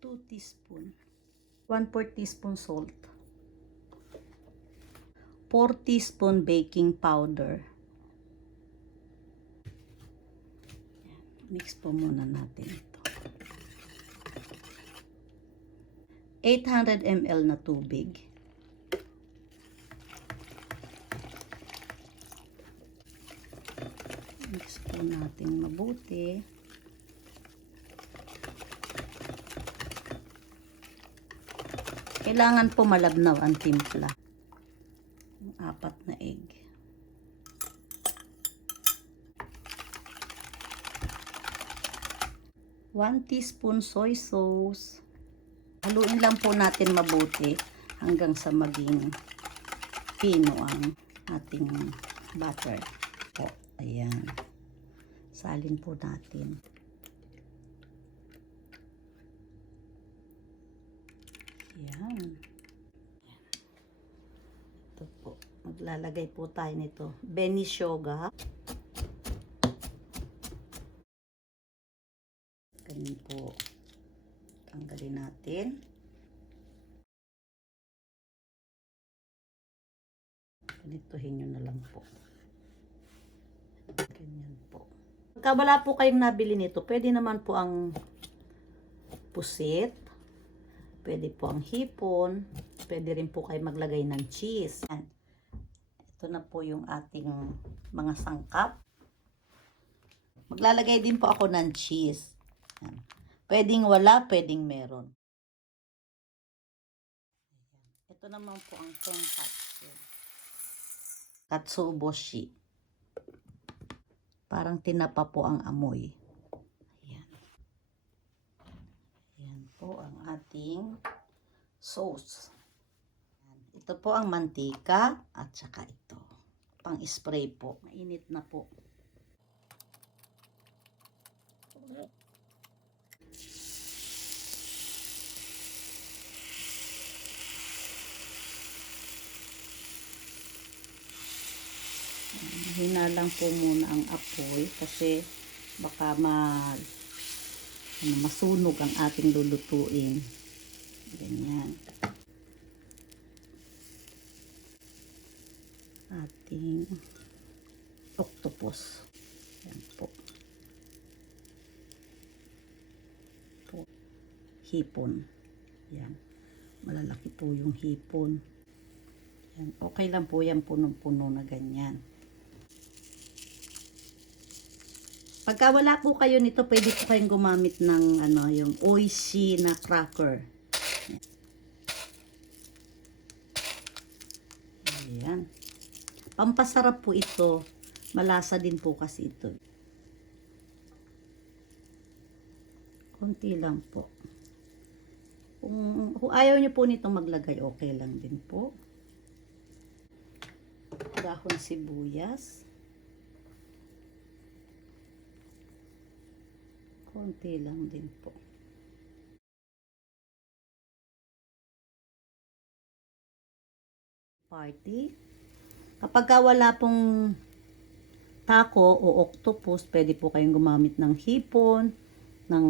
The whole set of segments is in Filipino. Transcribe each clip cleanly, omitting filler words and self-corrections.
2 teaspoon. 1/4 teaspoon salt. 4 teaspoon baking powder. Mix po muna natin ito. 800 ml na tubig. Mix po natin mabuti. Kailangan po malabnaw ang timpla. 4 na egg. One teaspoon soy sauce. Haluin lang po natin mabuti hanggang sa maging pino ang ating butter. Po, ayan. Salin po natin. Ayan. Ito po. Maglalagay po tayo nito. Beni shoga. Ganyan po. Tanggalin natin. Ganituhin nyo na lang po. Ganyan po. Pagka wala po kayong nabili nito, pwede naman po ang pusit. Pwede po ang hipon. Pwede rin po kayo maglagay ng cheese. Ito na po yung ating mga sangkap. Maglalagay din po ako ng cheese. Pwedeng wala, pwedeng meron. Ito naman po ang Tenkatsu. Katsuo boshi. Parang tinapa po ang amoy. Ayan. Ayan po ang ating sauce. Ayan. Ito po ang mantika at saka ito. Pang-spray po. Mainit na po. Hinalang po muna ang apoy kasi baka masunog ang ating lulutuin. Ganyan. Ating octupos. Yan po. Hipon. Yan. Malalaki po yung hipon. Yan. Okay lang po yan, punong-puno na ganyan. Pagka wala po kayo nito, pwede po kayong gumamit ng yung oyster na cracker. Ayan. Pampasarap po ito. Malasa din po kasi ito. Kunti lang po. Kung ayaw niyo po nito maglagay, okay lang din po. Dahon sibuyas. Konti lang din po. Party. Kapag wala pong tako o octopus, pwede po kayong gumamit ng hipon, ng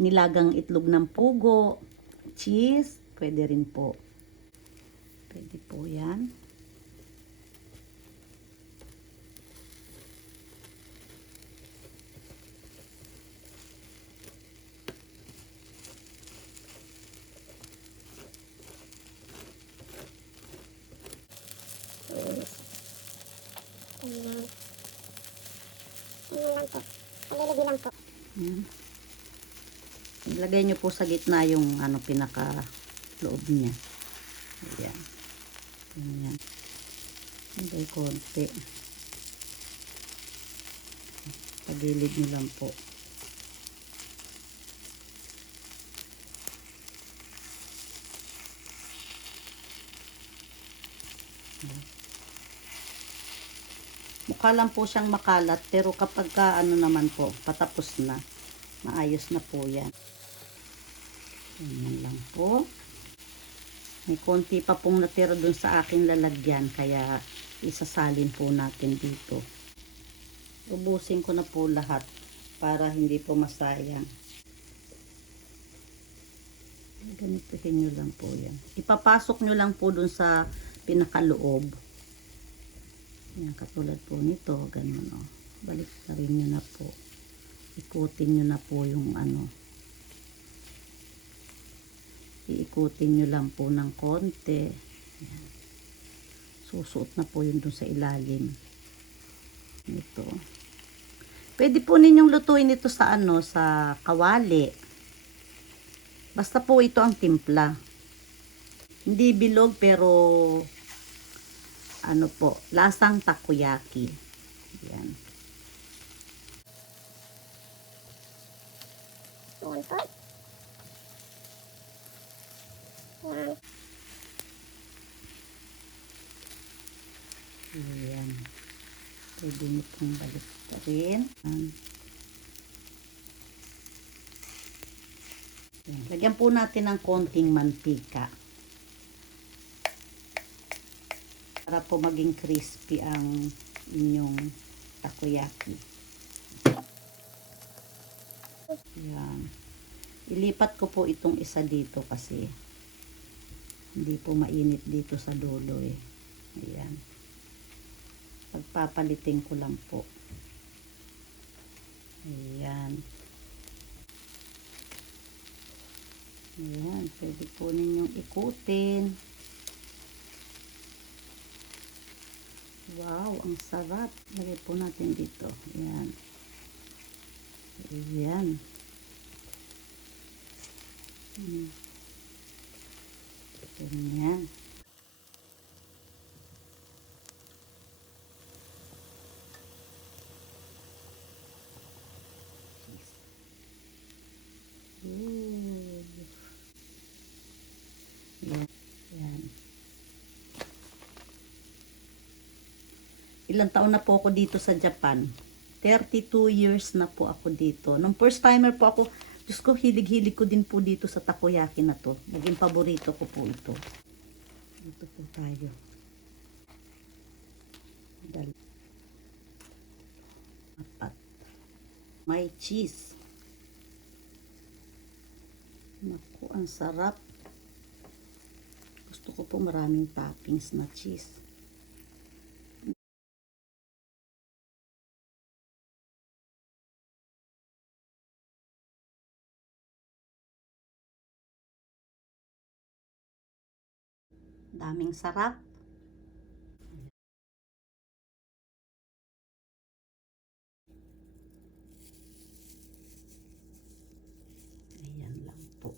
nilagang itlog ng pugo, cheese, pwede rin po. Pwede po yan. Palilagay lang po. Ilagay nyo po sa gitna yung pinaka loob niya. Ayan. Ayan. Ilagay konti. Pagilid nyo lang po. Mukha lang po siyang makalat, pero kapag naman po, patapos na, maayos na po yan. Ganyan lang po. May konti pa pong natira dun sa aking lalagyan, kaya isasalin po natin dito. Ubusin ko na po lahat para hindi po masayang. Ganituhin nyo lang po yan. Ipapasok nyo lang po dun sa pinakaloob. Yan, katulad po nito, ganun o. Balik na rin nyo na po. Ikutin nyo na po yung ano. Iikutin nyo lang po ng konti. Yan. Susuot na po yun dun sa ilalim. Ito. Pwede po ninyong lutuin ito sa ano, sa kawali. Basta po ito ang timpla. Hindi bilog pero ano po, lasang takoyaki. Yan. Ayan po. Ayan. Ayan. Pwede nyo pong baliktarin. Ayan. Lagyan po natin ng konting mantika. Para po maging crispy ang inyong takoyaki. Ayan. Ilipat ko po itong isa dito kasi hindi po mainit dito sa dulo eh. Ayan. Pagpapalitin ko lang po. Ayan. Ayan. Pwede po ninyong ikutin. Wow, ang sarap. Lagay po natin dito. Ayan. Ayan. Ayan. Ayan. Ilang taon na po ako dito sa Japan. 32 years na po ako dito. Nung first timer po ako, Diyos ko, hilig-hilig ko din po dito sa takoyaki na to. Naging paborito ko po ito. Dito po tayo. Apat. May cheese. Naku, ang sarap. Gusto ko po maraming toppings na cheese. Daming sarap. Ayan lang po.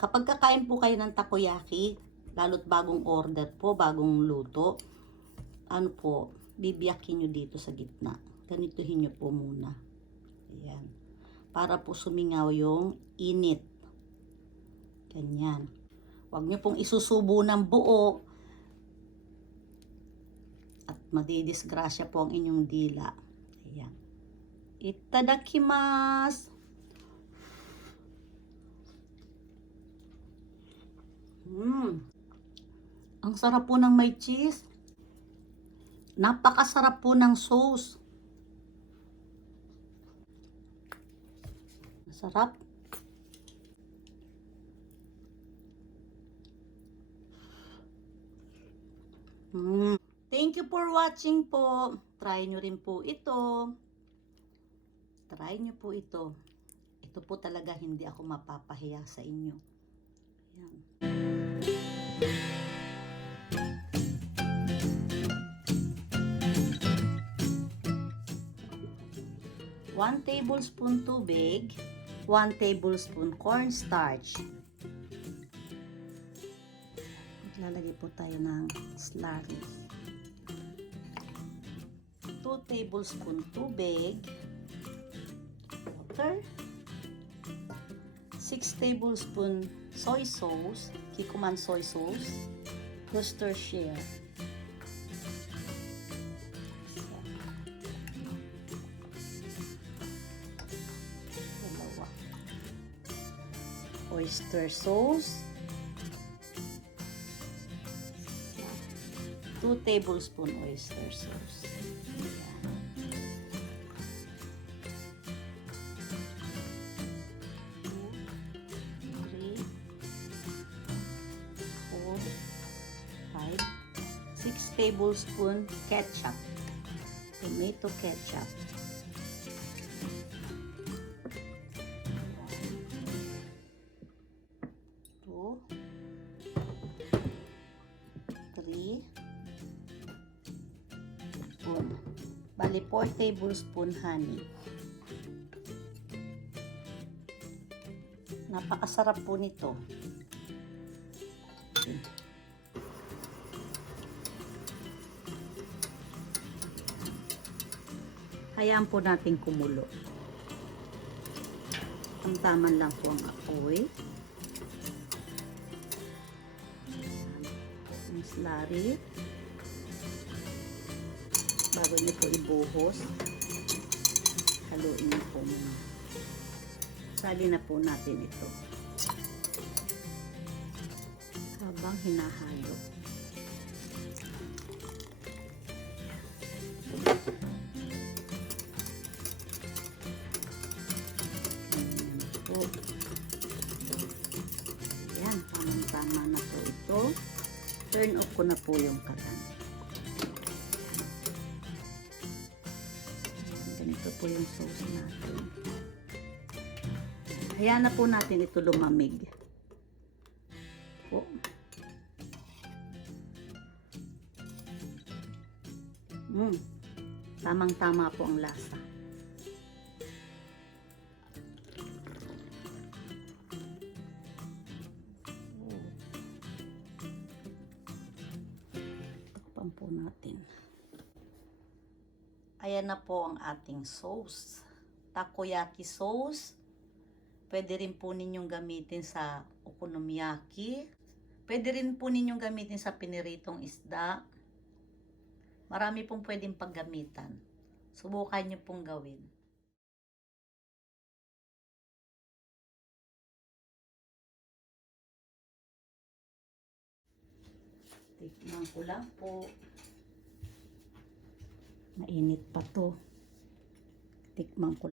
Kapag kakain po kayo ng takoyaki, lalo't bagong order po, bagong luto, ano po, bibiyakin nyo dito sa gitna. Ganituhin nyo po muna. Ayan. Para po sumingaw yung init. Ganyan. Huwag nyo pong isusubo ng buo at madidisgrasya po ang inyong dila. Ayan. Itadakimasu! Ang sarap po ng may cheese. Napakasarap po ng sauce. Masarap. Thank you for watching po. Try nyo rin po ito. Try nyo po ito. Ito po talaga hindi ako mapapahiya sa inyo. Ayan. 1 tablespoon tubig, 1 tablespoon cornstarch. Lalagay po tayo ng slurry. 2 tablespoon tubig, water, 6 tablespoon soy sauce, kikkoman soy sauce, Worcestershire. Oyster sauce, 2 tablespoon oyster sauce. Ayan. 2, 3, tablespoon ketchup. Tomato ketchup. 2, 3 spoon. Bali, 4 tablespoon honey. Napakasarap po nito. Hayaan po natin kumulo. Tamtaman lang po ang apoy. Ang slurry. Bago niyo po ibuhos, haluin niyo po muna. Sali na po natin ito. Habang hinahalo. Yan, tamang-tama na po ito. Turn off ko na po yung kalan. Ganito po yung sauce natin. Hayaan na po natin ito lumamig. Po. Tamang-tama po ang lasa. Takpan po natin. Ayan na po ang ating sauce. Takoyaki sauce. Pwede rin po ninyong gamitin sa okonomiyaki. Pwede rin po ninyong gamitin sa piniritong isda. Marami pong pwedeng paggamitan. Subukan nyo pong gawin. Tikman ko lang po. Mainit pa to. Tikman ko.